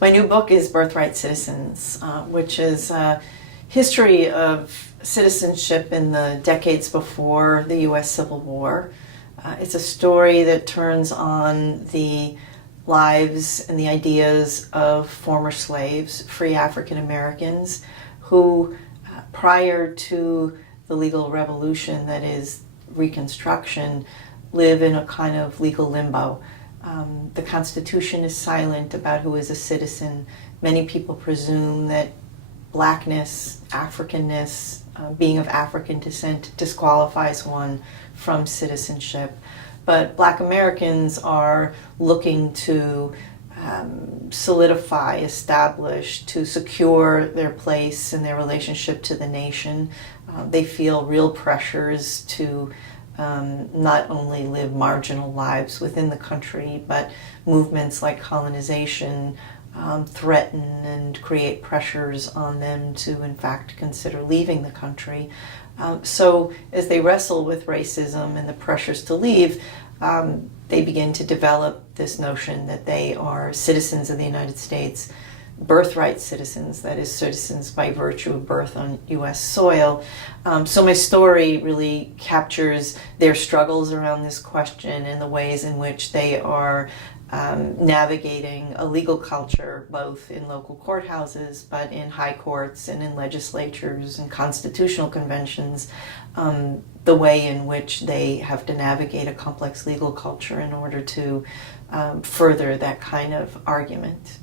My new book is Birthright Citizens, which is a history of citizenship in the decades before the U.S. Civil War. It's a story that turns on the lives and the ideas of former slaves, free African Americans, who prior to the legal revolution, that is Reconstruction, live in a kind of legal limbo. The Constitution is silent about who is a citizen. Many people presume that blackness, Africanness, being of African descent disqualifies one from citizenship. But Black Americans are looking to solidify, establish, to secure their place and their relationship to the nation. They feel real pressures to not only live marginal lives within the country, but movements like colonization threaten and create pressures on them to, in fact, consider leaving the country. So as they wrestle with racism and the pressures to leave, they begin to develop this notion that they are citizens of the United States, birthright citizens, that is, citizens by virtue of birth on U.S. soil. So my story really captures their struggles around this question and the ways in which they are navigating a legal culture, both in local courthouses, but in high courts and in legislatures and constitutional conventions, the way in which they have to navigate a complex legal culture in order to further that kind of argument.